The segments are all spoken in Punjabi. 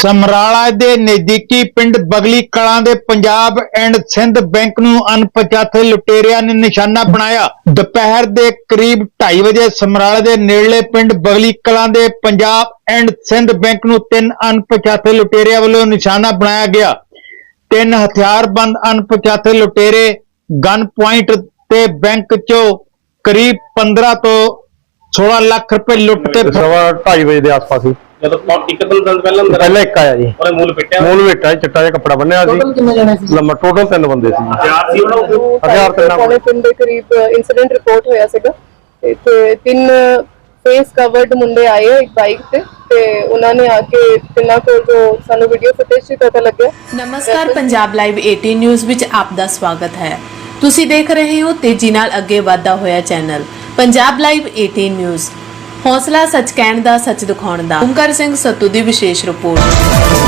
ਸਮਰਾਲਾ ਦੇ ਨਜ਼ਦੀਕੀ ਪਿੰਡ ਬਗਲੀ ਕਲਾਂ ਦੇ ਪੰਜਾਬ ਐਂਡ ਸਿੰਧ ਬੈਂਕ ਨੂੰ ਅਣਪਛਾਤੇ ਲੁਟੇਰਿਆਂ ਨੇ ਨਿਸ਼ਾਨਾ ਬਣਾਇਆ। ਦੁਪਹਿਰ ਦੇ ਕਰੀਬ 2:30 ਵਜੇ ਸਮਰਾਲਾ ਦੇ ਨੇੜਲੇ ਪਿੰਡ ਬਗਲੀ ਕਲਾਂ ਦੇ ਪੰਜਾਬ ਐਂਡ ਸਿੰਧ ਬੈਂਕ ਨੂੰ ਤਿੰਨ ਅਣਪਛਾਤੇ ਲੁਟੇਰਿਆਂ ਵੱਲੋਂ ਨਿਸ਼ਾਨਾ ਬਣਾਇਆ ਗਿਆ। ਤਿੰਨ ਹਥਿਆਰਬੰਦ ਅਣਪਛਾਤੇ ਲੁਟੇਰੇ ਗਨ ਪੁਆਇੰਟ ਤੇ ਬੈਂਕ ਚੋਂ ਕਰੀਬ 15 ਤੋਂ 16 ਲੱਖ ਰੁਪਏ ਲੁੱਟ ਕੇ ਸਵਾ 2:30 ਵਜੇ ਦੇ ਆਸ-ਪਾਸ ਹੀ। ਜਦੋਂ ਪੌ- ਇੱਕ ਦਿਨ ਦਿਨ ਪਹਿਲਾਂ ਅੰਦਰ ਪਹਿਲਾਂ ਇੱਕ ਆਇਆ ਜੀ। ਉਹਨੇ ਮੂਲ ਪਿੱਟਿਆ। ਮੂਲ ਵੇਟਾ ਚਿੱਟਾ ਜਿਹਾ ਕੱਪੜਾ ਬੰਨਿਆ ਸੀ। ਕਿੰਨੇ ਜਣੇ ਸੀ? ਲੰਮਾ ਟੋਟਲ ਤਿੰਨ ਬੰਦੇ ਸੀ ਜੀ। ਯਾਰ ਸੀ ਉਹਨਾਂ ਨੂੰ ਹਜ਼ਾਰ ਤਿੰਨਾਂ ਪੌਣੇ ਤਿੰਨ ਦੇ ਕਰੀਬ ਇਨਸੀਡੈਂਟ ਰਿਪੋਰਟ ਹੋਇਆ ਸੀਗਾ। ਇੱਥੇ ਤਿੰਨ ਫੇਸ ਕਵਰਡ ਮੁੰਡੇ ਆਏ ਆ ਇੱਕ ਬਾਈਕ ਤੇ ਤੇ ਉਹਨਾਂ ਨੇ ਆ ਕੇ ਤਿੰਨਾਂ ਕੋਲ ਜੋ ਸਾਨੂੰ ਵੀਡੀਓ ਫੁਟੇਜ ਸੀ ਪਤਾ ਲੱਗਿਆ। ਨਮਸਕਾਰ ਪੰਜਾਬ ਲਾਈਵ 18 ਨਿਊਜ਼ ਵਿੱਚ ਆਪ ਦਾ ਸਵਾਗਤ ਹੈ। ਤੁਸੀਂ ਦੇਖ ਰਹੇ ਹੋ ਤੇਜ਼ੀ ਨਾਲ ਅੱਗੇ ਵਧਦਾ ਹੋਇਆ ਚੈਨਲ ਪੰਜਾਬ ਲਾਈਵ 18 ਨਿਊਜ਼ ਹੌਸਲਾ ਸੱਚ ਕਹਿਣ ਦਾ ਸੱਚ ਦਿਖਾਉਣ ਦਾ। ਓਮਕਾਰ ਸਿੰਘ ਸੱਤੂ ਦੀ ਵਿਸ਼ੇਸ਼ ਰਿਪੋਰਟ।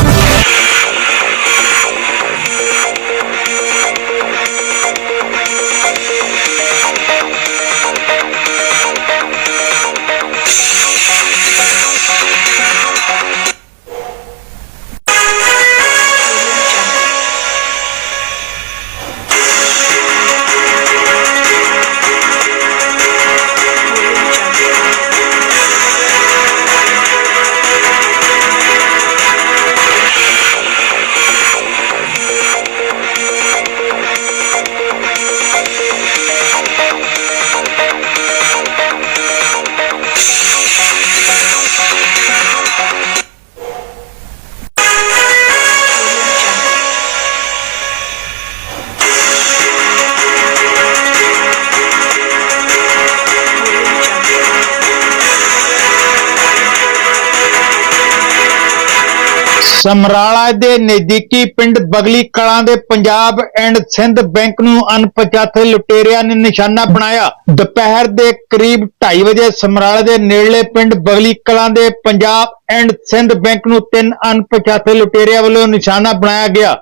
ਸਮਰਾਲਾ ਦੇ ਨਜ਼ਦੀਕੀ ਪਿੰਡ ਬਗਲੀ ਕਲਾਂ ਦੇ ਪੰਜਾਬ ਐਂਡ ਸਿੰਧ ਬੈਂਕ ਨੂੰ ਅਣਪਛਾਤੇ ਲੁਟੇਰਿਆਂ ਨੇ ਨਿਸ਼ਾਨਾ ਬਣਾਇਆ। ਦੁਪਹਿਰ ਦੇ ਕਰੀਬ 2:30 ਵਜੇ ਸਮਰਾਲਾ ਦੇ ਨੇੜਲੇ ਪਿੰਡ ਬਗਲੀ ਕਲਾਂ ਦੇ ਪੰਜਾਬ ਐਂਡ ਸਿੰਧ ਬੈਂਕ ਨੂੰ ਤਿੰਨ ਅਣਪਛਾਤੇ ਲੁਟੇਰਿਆਂ ਵੱਲੋਂ ਨਿਸ਼ਾਨਾ ਬਣਾਇਆ ਗਿਆ।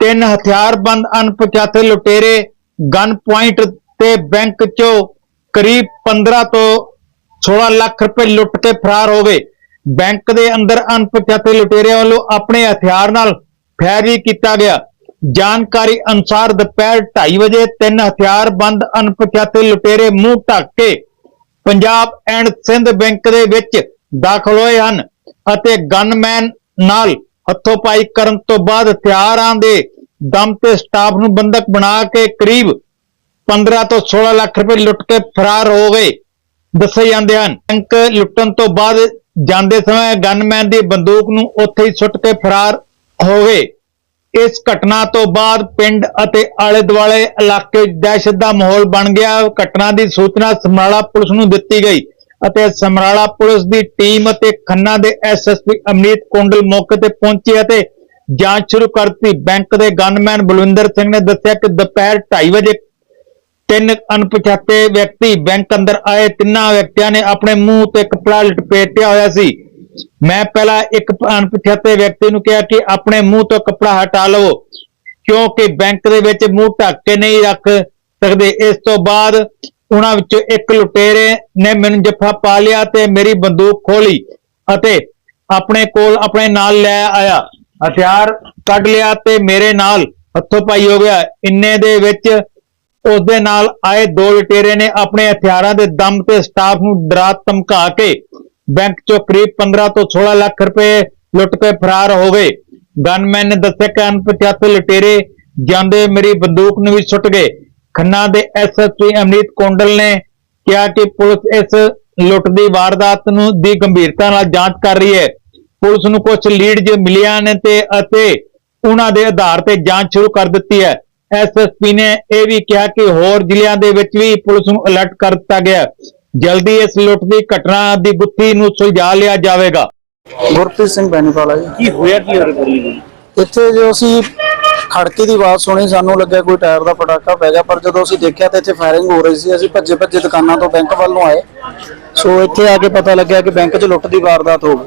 ਤਿੰਨ ਹਥਿਆਰਬੰਦ ਅਣਪਛਾਤੇ ਲੁਟੇਰੇ ਗਨ ਪੁਆਇੰਟ ਤੇ ਬੈਂਕ ਚੋਂ ਕਰੀਬ 15 ਤੋਂ 16 ਲੱਖ ਰੁਪਏ ਲੁੱਟ ਕੇ ਫਰਾਰ ਹੋ ਗਏ। ਬੈਂਕ ਦੇ ਅੰਦਰ ਅਣਪਛਾਤੇ ਲੁਟੇਰਿਆਂ ਵੱਲੋਂ ਆਪਣੇ ਹਥਿਆਰ ਨਾਲ ਫਾਇਰ ਕੀਤਾ ਗਿਆ। ਜਾਣਕਾਰੀ ਅਨੁਸਾਰ ਦੁਪਹਿਰ 2:30 ਵਜੇ ਤਿੰਨ ਹਥਿਆਰਬੰਦ ਅਣਪਛਾਤੇ ਲੁਟੇਰੇ ਮੂੰਹ ਢੱਕ ਕੇ ਪੰਜਾਬ ਐਂਡ ਸਿੰਧ ਬੈਂਕ ਦੇ ਵਿੱਚ ਦਾਖਲ ਹੋਏ ਹਨ ਅਤੇ ਗਨਮੈਨ ਨਾਲ ਹੱਥੋਂ ਪਾਈ ਕਰਨ ਤੋਂ ਬਾਅਦ ਹਥਿਆਰਾਂ ਦੇ ਦਮ ਤੇ ਸਟਾਫ ਨੂੰ ਬੰਦਕ ਬਣਾ ਕੇ ਕਰੀਬ 15 ਤੋਂ 16 ਲੱਖ ਰੁਪਏ ਲੁੱਟ ਕੇ ਫਰਾਰ ਹੋ ਗਏ। ਦੱਸੇ ਜਾਂਦੇ ਹਨ, ਬੈਂਕ ਲੁੱਟਣ ਤੋਂ ਬਾਅਦ ਜਾਂਦੇ ਸਮੇਂ ਗਨਮੈਨ ਦੀ ਬੰਦੂਕ ਨੂੰ ਉੱਥੇ ਹੀ ਸੁੱਟ ਕੇ ਫਰਾਰ ਹੋ ਗਏ। ਇਸ ਘਟਨਾ ਤੋਂ ਬਾਅਦ ਪਿੰਡ ਅਤੇ ਆਲੇ ਦੁਆਲੇ ਇਲਾਕੇ ਦਹਿਸ਼ਤ ਦਾ ਮਾਹੌਲ ਬਣ ਗਿਆ। ਘਟਨਾ ਦੀ ਸੂਚਨਾ ਸਮਰਾਲਾ ਪੁਲਿਸ ਨੂੰ ਦਿੱਤੀ ਗਈ ਅਤੇ ਸਮਰਾਲਾ ਪੁਲਿਸ ਦੀ ਟੀਮ ਅਤੇ ਖੰਨਾ ਦੇ ਐਸਐਸਪੀ ਅਮਨੀਤ ਕੁੰਡਲ ਮੌਕੇ ਤੇ ਪਹੁੰਚੇ ਅਤੇ ਜਾਂਚ ਸ਼ੁਰੂ ਕਰ ਦਿੱਤੀ ਬੈਂਕ ਦੇ ਗਨਮੈਨ ਬਲਵਿੰਦਰ ਸਿੰਘ ਨੇ ਦੱਸਿਆ ਕਿ ਦੁਪਹਿਰ 2:30 ਵਜੇ ਤਿੰਨ ਅਣਪਛਾਤੇ ਵਿਅਕਤੀ ਬੈਂਕ ਅੰਦਰ ਆਏ। ਤਿੰਨਾਂ ਵਿਅਕਤੀਆਂ ਨੇ ਆਪਣੇ ਮੂੰਹ ਤੇ ਕੱਪੜਾ ਲਪੇਟਿਆ ਹੋਇਆ ਸੀ। ਮੈਂ ਪਹਿਲਾਂ ਇੱਕ ਅਣਪਛਾਤੇ ਵਿਅਕਤੀ ਨੂੰ ਕਿਹਾ ਕਿ ਆਪਣੇ ਮੂੰਹ ਤੋਂ ਕੱਪੜਾ ਹਟਾ ਲਵੋ, ਕਿਉਂਕਿ ਬੈਂਕ ਦੇ ਵਿੱਚ ਮੂੰਹ ਢੱਕ ਕੇ ਨਹੀਂ ਰੱਖ ਸਕਦੇ। ਇਸ ਤੋਂ ਬਾਅਦ ਉਹਨਾਂ ਵਿੱਚੋਂ ਇੱਕ ਲੁਟੇਰੇ ਨੇ ਮੈਨੂੰ ਜੱਫਾ ਪਾ ਲਿਆ ਤੇ ਮੇਰੀ ਬੰਦੂਕ ਖੋਲੀ ਅਤੇ ਆਪਣੇ ਕੋਲ ਆਪਣੇ ਨਾਲ ਲੈ ਆਇਆ। ਹਥਿਆਰ ਕੱਢ ਲਿਆ ਤੇ ਮੇਰੇ ਨਾਲ ਹੱਥੋਂ ਪਾਈ ਹੋ ਗਿਆ। ਇੰਨੇ ਦੇ ਵਿੱਚ ਉਸ ਦੇ ਨਾਲ ਆਏ ਦੋ ਲਟੇਰੇ ਨੇ ਆਪਣੇ ਹਥਿਆਰਾਂ ਦੇ ਦਮ ਤੇ ਸਟਾਫ ਨੂੰ ਡਰਾ ਧਮਕਾ ਕੇ ਬੈਂਕ ਚੋਂ ਕਰੀਬ 15 ਤੋਂ 16 ਲੱਖ ਰੁਪਏ ਲੁੱਟ ਕੇ ਫਰਾਰ ਹੋ ਗਏ। ਗਨਮੈਨ ਨੇ ਦੱਸਿਆ ਕਿ ਅਣਪਛਾਤੇ ਲੁਟੇਰੇ ਜਾਂਦੇ ਮੇਰੀ ਬੰਦੂਕ ਨੂੰ ਵੀ ਸੁੱਟ ਗਏ। ਖੰਨਾ ਦੇ ਐਸਐਸਪੀ ਅਮਨੀਤ ਕੋਂਡਲ ਨੇ ਕਿਹਾ ਕਿ ਪੁਲਿਸ ਇਸ ਲੁੱਟ ਦੀ ਵਾਰਦਾਤ ਨੂੰ ਦੀ ਗੰਭੀਰਤਾ ਨਾਲ ਜਾਂਚ ਕਰ ਰਹੀ ਹੈ। ਪੁਲਿਸ ਨੂੰ ਕੁਝ ਲੀਡਜ਼ ਮਿਲੀਆਂ ਨੇ ਤੇ ਅਤੇ ਉਹਨਾਂ ਦੇ ਆਧਾਰ ਤੇ ਜਾਂਚ ਸ਼ੁਰੂ ਕਰ ਦਿੱਤੀ ਹੈ। ਐਸਐਸਪੀ ਨੇ ਇਹ ਵੀ ਕਿਹਾ ਕਿ ਹੋਰ ਜ਼ਿਲ੍ਹਿਆਂ ਦੇ ਵਿੱਚ ਵੀ ਪੁਲਿਸ ਨੂੰ ਅਲਰਟ ਕਰ ਦਿੱਤਾ ਗਿਆ ਹੈ। ਜਲਦੀ ਇਸ ਲੁੱਟ ਦੀ ਘਟਨਾ ਦੀ ਗੁੱਥੀ ਨੂੰ ਸੁਲਝਾ ਲਿਆ ਜਾਵੇਗਾ। ਗੁਰਪ੍ਰੀਤ ਸਿੰਘ ਬੈਨੀਵਾਲਾ ਜੀ। ਕੀ ਹੋਇਆ ਕੀ ਹੋਰ ਬੋਲੀ ਇੱਥੇ ਜੋ ਅਸੀਂ ਖੜਕੇ ਦੀ ਆਵਾਜ਼ ਸੁਣੀ ਸਾਨੂੰ ਲੱਗਿਆ ਕੋਈ ਟਾਇਰ ਦਾ ਪਟਾਕਾ ਪੈ ਗਿਆ ਪਰ ਜਦੋਂ ਅਸੀਂ ਦੇਖਿਆ ਤਾਂ ਇੱਥੇ ਫਾਇਰਿੰਗ ਹੋ ਰਹੀ ਸੀ। ਅਸੀਂ ਭੱਜੇ ਭੱਜੇ ਦੁਕਾਨਾਂ ਤੋਂ ਬੈਂਕ ਵੱਲ ਨੂੰ ਆਏ। ਸੋ ਇੱਥੇ ਆ ਕੇ ਪਤਾ ਲੱਗਿਆ ਕਿ ਬੈਂਕ 'ਚ ਲੁੱਟ ਦੀ ਵਾਰਦਾਤ ਹੋ ਗਈ।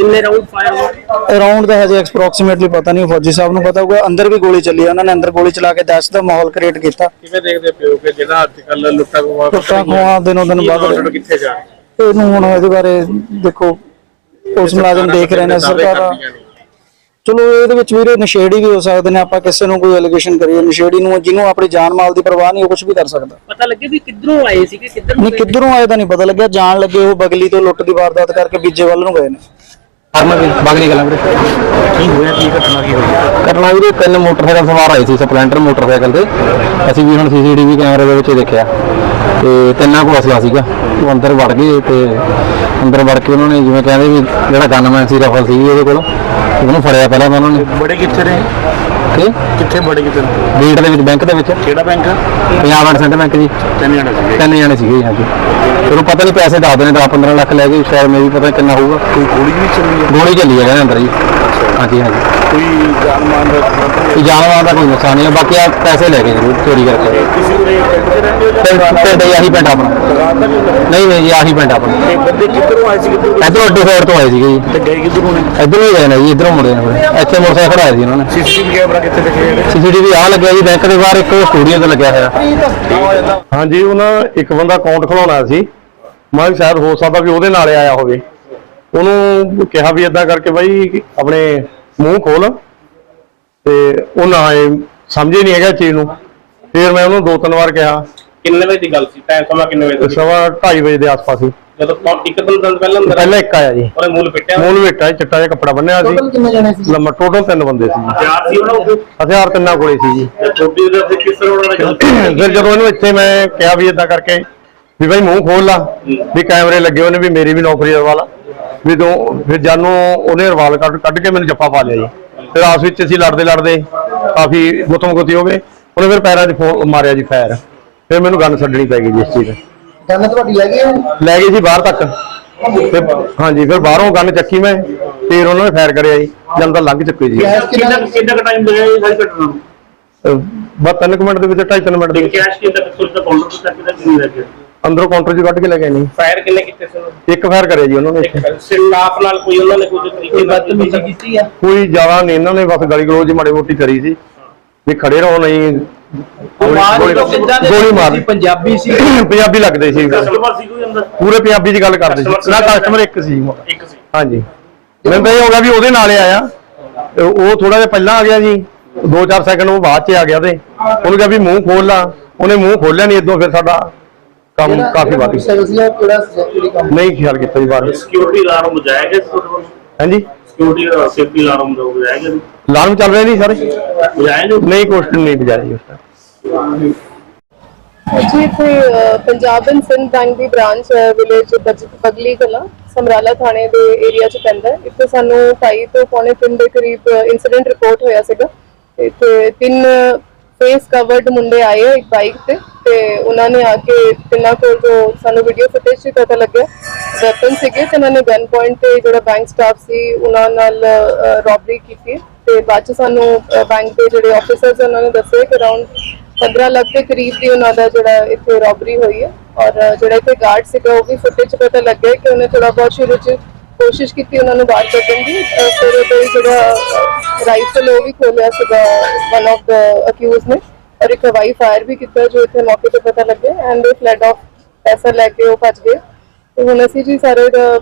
ਕਿੰਨੇ ਰਾਉਂਡ ਫਾਇਰ ਹੋਏ? ਅਰਾਊਂਡ ਦਾ ਹਜੇ ਐਕਸਪ੍ਰੋਕਸੀਮੇਟਲੀ ਪਤਾ ਨਹੀਂ ਫੌਜੀ ਸਾਹਿਬ ਨੂੰ ਪਤਾ ਹੋਊਗਾ। ਅੰਦਰ ਵੀ ਗੋਲੀ ਚੱਲੀ ਹੈ ਉਹਨਾਂ ਨੇ ਅੰਦਰ ਗੋਲੀ ਚਲਾ ਕੇ ਦਹਿਸ਼ਤ ਦਾ ਮਾਹੌਲ ਕ੍ਰੀਏਟ ਕੀਤਾ। ਕਿਵੇਂ ਦੇਖਦੇ ਪਿਓ ਕਿ ਜਿਹੜਾ ਅੱਜ ਕੱਲ ਲੁੱਟਾ ਖੋਆ ਟੁੱਟਾਂ ਖੋਹਾਂ ਦਿਨੋਂ ਦਿਨ ਵੱਧ ਰਹੇ। ਕਿੱਥੇ ਜਾ ਇਹਨੂੰ ਹੁਣ ਇਹਦੇ ਬਾਰੇ ਦੇਖੋ ਪੁਲਿਸ ਮੁਲਾਜ਼ਮ ਦੇਖ ਰਹੇ ਨੇ ਸਰਕਾਰ। ਚਲੋ ਇਹਦੇ ਵਿੱਚ ਵੀਰੇ ਨਸ਼ੇੜੀ ਵੀ ਹੋ ਸਕਦੇ ਨੇ ਆਪਾਂ ਕਿਸੇ ਨੂੰ ਕੋਈ ਐਲੀਗੇਸ਼ਨ ਕਰੀਏ। ਨਸ਼ੇੜੀ ਨੂੰ ਜਿਹਨੂੰ ਆਪਣੀ ਜਾਨ ਮਾਲ ਦੀ ਪਰਵਾਹ ਨਹੀਂ ਉਹ ਕੁਝ ਵੀ ਕਰ ਸਕਦਾ। ਪਤਾ ਲੱਗੇ ਵੀ ਕਿੱਧਰੋਂ ਆਏ ਸੀਗੇ ਕਿੱਧਰ ਨੂੰ ਨਹੀਂ ਕਿੱਧਰੋਂ ਆਏ ਤਾਂ ਨਹੀਂ ਪਤਾ ਲੱਗਿਆ। ਜਾਣ ਲੱਗੇ ਉਹ ਬਗਲੀ ਤੋਂ ਲੁੱਟ ਦੀ ਵਾਰਦਾਤ ਕਰਕੇ ਬੀਜੇ ਵੱਲ ਨੂੰ ਗਏ ਨੇ। ਵੀ ਬਗਲੀ ਗੱਲਾਂ ਵੀਰੇ। ਕੀ ਹੋਇਆ ਕੀ ਘਟਨਾ ਕੀ ਹੋਈ? ਕਰਨਾ ਵੀਰੇ ਤਿੰਨ ਮੋਟਰਸਾਈਕਲ ਸਵਾਰ ਆਏ ਸੀ ਸਪਲੈਂਡਰ ਮੋਟਰਸਾਈਕਲ ਤੇ। ਅਸੀਂ ਵੀ ਹੁਣ ਸੀਸੀਟੀਵੀ ਕੈਮਰੇ ਦੇ ਵਿੱਚ ਦੇਖਿਆ। ਤੇ ਤਿੰਨਾਂ ਕੋਲ ਅਸਲਾ ਸੀਗਾ। ਉਹ ਅੰਦਰ ਵੜ ਗਏ ਤੇ ਅੰਦਰ ਵੜ ਕੇ ਉਹਨਾਂ ਨੇ ਜਿਵੇਂ ਕਹਿੰਦੇ ਵੀ ਜਿਹੜਾ ਗਨਮੈਨ ਸੀ ਰਫਲ ਸੀ ਉਹਦੇ ਕੋਲ। ਉਹਨੂੰ ਫੜਿਆ ਪਹਿਲਾਂ ਤਾਂ ਉਹਨਾਂ ਨੇ। ਬੜੇ ਕਿੱਥੇ ਨੇ ਕਿ ਕਿੱਥੇ ਬੜੇ ਕਿੱਥੇ ਗੇਟ ਦੇ ਵਿੱਚ ਬੈਂਕ ਦੇ ਵਿੱਚ। ਕਿਹੜਾ bank? Punjab and centre bank ji. ਤਿੰਨ ਜਣੇ ਸੀਗੇ। ਤਿੰਨ ਜਾਣੇ ਸੀਗੇ ਹਾਂਜੀ। ਚਲੋ ਪਤਾ ਨਹੀਂ ਪੈਸੇ ਦੱਸਦੇ ਨੇ 10 15 ਲੱਖ ਲੈ ਗਏ ਸ਼ਾਇਦ ਮੈਂ ਵੀ ਪਤਾ ਕਿੰਨਾ ਹੋਊਗਾ। ਕੋਈ ਗੋਲੀ ਵੀ ਚੱਲੀ ਹੈ ਗੋਲੀ ਚੱਲੀ ਹੈ ਕਹਿੰਦੇ ਅੰਦਰ ਜੀ। ਹਾਂਜੀ ਹਾਂਜੀ। ਕੋਈ ਜਾਨ ਮਾਨ ਦਾ ਦਾ ਕੋਈ ਨੁਕਸਾਨ ਨਹੀਂ ਹੈ ਬਾਕੀ ਆ ਪੈਸੇ ਲੈ ਗਏ ਜ਼ਰੂਰ ਚੋਰੀ ਕਰਕੇ। ਕਿਸੇ ਦੇ ਪਿੰਡ ਦੇ ਰਹਿੰਦੇ ਹੋ ਜਾਂ ਪਿੰਡ ਪਿੰਡ ਹੀ ਆਹੀ ਪਿੰਡ ਆਪਣਾ। ਦਾ? ਨਹੀਂ ਨਹੀਂ ਜੀ ਆਹੀ ਪਿੰਡ ਆਪਣਾ। ਤੇ ਬੰਦੇ ਕਿੱਧਰੋਂ ਆਏ ਸੀ ਕਿੱਧਰੋਂ ਇਧਰੋਂ ਅੱਡੇ ਸਾਈਡ ਤੋਂ ਆਏ ਸੀਗੇ ਜੀ। ਤੇ ਗਏ ਕਿੱਧਰੋਂ ਨੇ? ਇਧਰੋਂ ਹੀ ਗਏ ਨੇ ਜੀ ਇਧਰੋਂ ਮੁੜੇ ਨੇ। ਇੱਥੇ ਮੋਟਰਸਾਈਕਲ ਖੜਾਇਆ ਸੀ ਉਹਨਾਂ ਨੇ। ਸੀਸੀਟੀਵੀ ਕੈਮਰਾ ਕਿੱਥੇ ਦਿਖੇ ਜਿਹੜੇ? ਸੀਸੀਟੀਵੀ ਆ ਲੱਗਿਆ ਜੀ ਬੈਂਕ ਦੇ ਬਾਹਰ ਇੱਕ ਸਟੂਡੀਓ ਤੇ ਲੱਗਿਆ ਹੋਇਆ। ਹਾਂਜੀ ਉਹਨਾਂ ਇੱਕ ਬੰਦਾ ਅਕਾਊਂਟ ਖੁਲਾਉਣਾ ਸੀ। ਮੈਂ ਸ਼ਾਇਦ ਹੋ ਸਕਦਾ ਵੀ ਉਹਦੇ ਨਾਲ ਆਇਆ ਹੋਵੇ। ਉਹਨੂੰ ਕਿਹਾ ਵੀ ਇਦਾਂ ਕਰਕੇ ਬਾਈ ਆਪਣੇ ਮੂੰਹ ਖੋਲ ਤੇ ਉਹ ਨਾ ਇਹ ਸਮਝੇ ਨਹੀਂ ਹੈਗਾ ਇਸ ਚੀਜ਼ ਨੂੰ। ਫਿਰ ਮੈਂ ਉਹਨੂੰ ਦੋ ਤਿੰਨ ਵਾਰ ਕਿਹਾ। ਕਿੰਨੇ ਵਜੇ ਦੀ ਗੱਲ ਸੀ? ਟਾਈਮ ਸਮਾਂ ਕਿੰਨੇ ਵਜੇ ਤੇ ਸਵਾ 2:30 ਵਜੇ ਦੇ ਆਸ-ਪਾਸ ਹੀ ਜਦੋਂ ਕੌਣ- ਇੱਕ ਦਿਨ ਦਿਨ ਪਹਿਲਾਂ ਅੰਦਰ ਪਹਿਲਾਂ ਇੱਕ ਆਇਆ ਜੀ। ਉਹਨੇ ਮੂਲ ਪਿੱਟਿਆ ਮੂਲ ਵੇਟਾ ਸੀ, ਚਿੱਟਾ ਜਿਹਾ ਕੱਪੜਾ ਬੰਨਿਆ ਸੀ। ਕਿੰਨੇ ਜਣੇ ਸੀ? ਲੰਮਾ ਟੋਟਲ ਤਿੰਨ ਬੰਦੇ ਸੀ ਜੀ। ਯਾਰ ਸੀ ਉਹਨਾਂ ਨੂੰ ਹਥਿਆਰ ਤਿੰਨਾਂ ਕੋਲੇ ਸੀ ਜੀ। ਛੋਟੀ ਦੇ ਤੇ ਕਿਸ ਤਰ੍ਹਾਂ ਉਹਨਾਂ ਨੇ ਫਿਰ ਜਦੋਂ ਇਹਨੂੰ ਇੱਥੇ ਮੈਂ ਕਿਹਾ ਵੀ ਇਦਾਂ ਕਰਕੇ ਵੀ ਭਾਈ ਮੂੰਹ ਖੋਲ ਲਾ ਵੀ ਕੈਮਰੇ ਲੱਗੇ ਹੋਏ ਨੇ ਵੀ ਮੇਰੀ ਵੀ ਨੌਕਰੀ ਦਾ ਵਾਲਾ ਵੀ ਦੋ ਫਿਰ ਜਾਨੂੰ ਉਹਨੇ ਰਵਾਲ ਕੱਢ ਕੱਢ ਕੇ ਮੈਨੂੰ ਜੱਫਾ ਪਾ ਲਿਆ ਜੀ। ਫਿਰ ਆਸ ਵਿੱਚ ਅਸੀਂ ਲੜਦੇ ਲੜਦੇ ਕਾਫੀ ਗੁੱਤਮ ਗੁੱਤੀ ਹੋ ਗਏ। ਉਹਨੇ ਫਿਰ ਪੈਰਾਂ 'ਚ ਫੋ- ਮਾਰਿਆ ਜੀ ਫਾਇਰ। ਫਿਰ ਮੈਨੂੰ ਗਨ ਛੱਡਣੀ ਪੈ ਗਈ ਜੀ ਇਸ ਚੀਜ਼ ਦੀ। ਗੰਨ ਤੁਹਾਡੀ ਲੈ ਗਏ ਲੈ ਗਏ ਜੀ ਬਾਹਰ ਤੱਕ। ਫਿਰ ਹਾਂਜੀ ਫਿਰ ਬਾਹਰੋਂ ਗਨ ਚੱਕੀ ਮੈਂ। ਫਿਰ ਉਹਨਾਂ ਨੇ ਫਾਇਰ ਕਰਿਆ ਜੀ। ਜਦ ਤਾਂ ਲੰਘ ਚੁੱਕੀ ਜੀ। ਕਿੰਨਾ ਕਿੰਨਾ ਟਾਈਮ ਲੱਗਿਆ ਇਹ ਸਾਰੀ ਘਟਨਾ ਨੂੰ? ਅਹ ਬਸ ਤਿੰਨ ਕੁ ਮਿੰਟ ਦੇ ਵਿੱਚ 2.5 ਮਿੰਟ ਦੇ ਵਿੱਚ। ਕੈਸ਼ ਕਿੰਨਾ ਕਿਸੋਂ ਦਾ ਕਾਊਂਟਰ ਤੋਂ ਤੱਕ ਦਾ ਕਿੰਨੇ ਲੱਗੇ ਅੰਦਰੋਂ ਕਾਊਂਟਰ 'ਚ ਕੱਢ ਕੇ ਲੈ ਗਏ ਨਹੀਂ ਫਾਇਰ ਕਿੰਨੇ ਕੀਤੇ ਸੀ ਉਹਨਾਂ ਇੱਕ ਫਾਇਰ ਕਰਿਆ ਜੀ ਉਹਨਾਂ ਨੇ। ਇੱਥੇ। ਸਟਾਫ ਨਾਲ ਕੋਈ ਉਹਨਾਂ ਨੇ ਕੋਈ ਤਰੀਕੇ ਨਾਲ ਬਦਤਮੀਜ਼ੀ ਕੀਤੀ? ਆ? ਕੋਈ ਜ਼ਿਆਦਾ ਨਹੀਂ ਇਹਨਾਂ ਨੇ ਬਸ ਗਲੀ ਗਲੋਚ ਮਾੜੀ ਮੋਟੀ ਕਰੀ ਸੀ। ਵੀ ਖੜੇ ਰਹੋ ਨਹੀਂ। ਗੋਲੀ ਮਾਰ ਪੰਜਾਬੀ ਸੀ। ਪੰਜਾਬੀ ਲੱਗਦੇ ਸੀ। ਕਸਟਮਰ ਸੀ ਕੋਈ ਅੰਦਰ? ਪੂਰੇ ਪੰਜਾਬੀ 'ਚ ਗੱਲ ਕਰਦੇ ਸੀ। ਨਾ ਕਸਟਮਰ ਇੱਕ ਸੀ। ਇੱਕ ਸੀ। ਹਾਂਜੀ। ਮੈਨੂੰ ਤਾਂ ਇਹ ਹੋ ਗਿਆ ਵੀ ਉਹਦੇ ਨਾਲ ਆਇਆ। ਉਹ ਥੋੜਾ ਜਿਹਾ ਪਹਿਲਾਂ ਆ ਗਿਆ ਜੀ। 2-4 ਸੈਕਿੰਡ ਉਹ ਬਾਅਦ 'ਚ ਆ ਗਿਆ ਤੇ। ਉਹਨੂੰ ਕਿਹਾ ਵੀ ਮੂੰਹ ਖੋਲ ਲਾ। ਉਹਨੇ ਮੂੰਹ ਖੋਲਿਆ ਨਹੀਂ ਇਦੋਂ ਫਿਰ ਸਾਡਾ ਕੰਮ ਕਾਫੀ ਵੱਧ ਗਿਆ। ਕਿਹੜਾ ਸੈਕਟਰੀ ਕੰਮ ਨਹੀਂ ਖਿਆਲ ਕੀਤਾ ਜੀ ਬਾਹਰ। ਸਿਕਿਉਰਿਟੀ ਅਲਾਰਮ ਬਜਾਇਆ ਗਿਆ ਹਾਂਜੀ? ਸਿਕਿਉਰਿਟੀ ਸੇਫਟੀ ਅਲਾਰਮ ਦਾ ਬਜਾਇਆ ਗਿਆ ਅਲਾਰਮ ਚੱਲ ਰਿਹਾ ਨਹੀਂ ਸਾਰੇ? ਬਜਾਇਆ ਜੋ? ਨਹੀਂ ਕੁਐਸਚਨ ਨਹੀਂ ਬਜਾਇਆ ਜੀ ਉਸ time ਜੀ ਇੱਥੇ ਅਹ, ਪੰਜਾਬ ਐਂਡ ਸਿੰਧ ਬੈਂਕ ਦੀ ਬ੍ਰਾਂਚ ਹੈ ਵਿਲੇਜ ਬਗਲੀ ਕਲਾ ਸਮਰਾਲਾ ਥਾਣੇ ਦੇ ਏਰੀਆ 'ਚ ਪੈਂਦਾ ਹੈ। ਇੱਥੇ ਸਾਨੂੰ 2:30 ਤੋਂ ਪੌਣੇ 3 ਦੇ ਕਰੀਬ ਇਨਸੀਡੈਂਟ ਰਿਪੋਰਟ ਹੋਇਆ ਸੀਗਾ। ਇੱਥੇ ਤਿੰਨ ਫੇਸ ਕਵਰਡ ਮੁੰਡੇ ਆਏ ਆ ਇੱਕ ਬਾਈਕ ਤੇ। ਤੇ ਉਹਨਾਂ ਨੇ ਆ ਕੇ ਤਿੰਨਾਂ ਕੋਲ ਜੋ ਸਾਨੂੰ ਵੀਡੀਓ ਫੁਟੇਜ 'ਚ ਪਤਾ ਲੱਗਿਆ ਵੈਪਨ ਸੀਗੇ ਤੇ ਉਹਨਾਂ ਨੇ ਗਨ ਪੁਆਇੰਟ ਤੇ ਜਿਹੜਾ ਬੈਂਕ ਸਟਾਫ ਸੀ, ਉਹਨਾਂ ਨਾਲ ਰੋਬਰੀ ਕੀਤੀ ਤੇ ਬਾਅਦ 'ਚ ਸਾਨੂੰ ਬੈਂਕ ਦੇ ਜਿਹੜੇ ਆਫੀਸਰਸ ਉਹਨਾਂ ਨੇ ਦੱਸਿਆ ਕਿ ਅਰਾਊਂਡ 15 ਲੱਖ ਦੇ ਕਰੀਬ ਦੀ ਉਹਨਾਂ ਦਾ ਜਿਹੜਾ ਇੱਥੇ ਰੋਬਰੀ ਹੋਈ ਹੈ ਔਰ ਜਿਹੜਾ ਇੱਥੇ ਗਾਰਡ ਸੀਗਾ, ਉਹ ਵੀ ਫੁਟੇਜ ਪਤਾ ਲੱਗਿਆ ਕਿ ਉਹਨੇ ਥੋੜਾ ਬਹੁਤ ਸ਼ੁਰੂ ਚ ਕੋਸ਼ਿਸ਼ ਕੀਤੀ ਉਹਨਾਂ ਨੂੰ ਬਾਹਰ ਕੱਢਣ ਦੀ ਫਿਰ ਉਹਦੇ ਜਿਹੜਾ ਰਾਈਫਲ ਉਹ ਵੀ ਖੋਲਿਆ ਸੀਗਾ ਵਨ ਆਫ ਦਾ ਅਕਿਊਜ਼ ਨੇ। ਔਰ ਇੱਕ ਹਵਾਈ ਫਾਇਰ ਵੀ ਕੀਤਾ ਜੋ ਇੱਥੇ ਮੌਕੇ ਤੇ ਪਤਾ ਲੱਗਿਆ ਐਂਡ ਦੇ ਫਲੈਡ ਆਫ ਪੈਸਾ ਲੈ ਕੇ ਉਹ ਭੱਜ ਗਏ। ਤੇ ਹੁਣ ਅਸੀਂ ਜੀ ਸਾਰੇ ਦਾ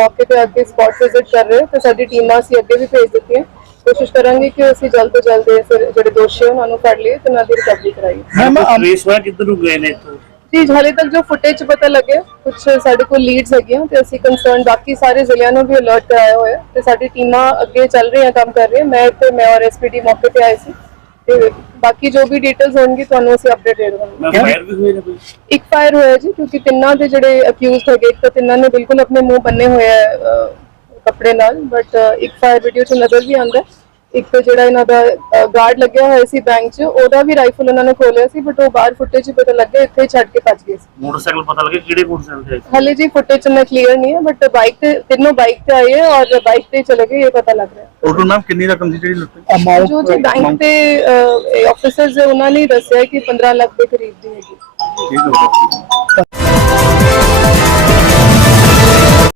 ਮੌਕੇ ਤੇ ਅੱਗੇ ਸਪੌਟ ਵਿਜ਼ਿਟ ਕਰ ਰਹੇ ਤੇ ਸਾਡੀ ਟੀਮਾਂ ਅਸੀਂ ਅੱਗੇ ਵੀ ਭੇਜ ਦਿੱਤੀਆਂ। ਕੋਸ਼ਿਸ਼ ਕਰਾਂਗੇ ਕਿ ਅਸੀਂ ਜਲਦ ਤੋਂ ਜਲਦ ਇਹ ਫਿਰ ਜਿਹੜੇ ਦੋਸ਼ੀ ਹਨ ਉਹਨਾਂ ਨੂੰ ਫੜ ਲਈਏ ਤੇ ਉਹਨਾਂ ਦੀ ਰਿਕਵਰੀ ਕਰਾਈਏ। ਰੇਸ ਹੋਇਆ ਕਿੱਧਰ ਨੂੰ ਗਏ ਨੇ ਇੱਥੋਂ? ਜੀ ਹਾਲੇ ਤੱਕ ਜੋ ਫੁਟੇਜ ਪਤਾ ਲੱਗਿਆ ਕੁਝ ਸਾਡੇ ਕੋਲ ਲੀਡਸ ਹੈਗੀਆਂ ਤੇ ਅਸੀਂ ਕੰਸਰਨ ਬਾਕੀ ਸਾਰੇ ਜ਼ਿਲ੍ਹਿਆਂ ਨੂੰ ਵੀ ਅਲਰਟ ਕਰਾਇਆ ਹੋਇਆ ਤੇ ਸਾਡੀ ਟੀਮਾਂ ਅੱਗੇ ਚੱਲ ਰਹੀਆਂ ਕੰਮ ਕਰ ਰਹੀਆਂ। ਮੈਂ ਤੇ ਮੈਂ ਔਰ ਐਸਪੀਡੀ ਮੌਕੇ ਤੇ ਆਏ ਸੀ। ਤੇ ਬਾਕੀ ਜੋ ਵੀ ਡਿਟੇਲਸ ਹੋਣਗੀ ਤੁਹਾਨੂੰ ਅਸੀਂ ਅਪਡੇਟ ਦੇ ਦੇਵਾਂਗੇ ਮੈਂ ਫਾਇਰ ਵੀ ਹੋਏ ਨੇ ਕੋਈ ਇੱਕ ਫਾਇਰ ਹੋਇਆ ਜੀ ਕਿਉਂਕਿ ਤਿੰਨਾਂ ਦੇ ਜਿਹੜੇ ਅਕਿਊਜ਼ਡ ਹੈਗੇ ਇੱਕ ਤਾਂ ਤਿੰਨਾਂ ਨੇ ਬਿਲਕੁਲ ਆਪਣੇ ਮੂੰਹ ਬੰਨੇ ਹੋਏ ਆ ਅਹ, ਕੱਪੜੇ ਨਾਲ ਬਟ ਇੱਕ ਫਾਇਰ ਵੀਡੀਓ 'ਚ ਨਜ਼ਰ ਵੀ ਆਉਂਦਾ ਹੈ। ਇੱਕ ਜਿਹੜਾ ਇਹਨਾਂ ਦਾ ਗਾਰਡ ਲੱਗਿਆ ਹੋਇਆ ਸੀ ਬੈਂਕ 'ਚ ਉਹਦਾ ਵੀ ਰਾਈਫਲ ਉਹਨਾਂ ਨੇ ਖੋਲਿਆ ਸੀ ਬਟ ਉਹ ਬਾਹਰ ਫੁਟੇਜ 'ਚ ਪਤਾ ਲੱਗਿਆ ਇੱਥੇ ਹੀ ਛੱਡ ਕੇ ਭੱਜ ਗਏ ਸੀ। ਮੋਟਰਸਾਈਕਲ ਪਤਾ ਲੱਗੇ ਕਿਹੜੇ ਮੋਟਰਸਾਈਕਲ ਤੇ ਆਏ ਸੀ? ਹਾਲੇ ਜੀ ਫੁਟੇਜ ਮੈਂ ਕਲੀਅਰ ਨਹੀਂ ਹੈ ਬਟ ਬਾਈਕ ਤੇ ਤਿੰਨੋਂ ਬਾਈਕ ਤੇ ਆਏ ਹੈ ਔਰ ਬਾਈਕ ਤੇ ਚਲੇ ਗਏ ਇਹ ਪਤਾ ਲੱਗ ਰਿਹਾ। ਹੈ ਟੋਟਲ ਮੈਮ ਕਿੰਨੀ ਰਕਮ ਸੀ ਜਿਹੜੀ ਲੁੱਟੀ ਜੋ ਜੀ ਬੈਂਕ ਦੇ ਆਫੀਸਰਸ ਉਹਨਾਂ ਨੇ ਦੱਸਿਆ ਕਿ 15 ਲੱਖ ਦੇ ਕਰੀਬ ਦੀ ਹੈਗੀ। ਠੀਕ ਹੋ। ਗਿਆ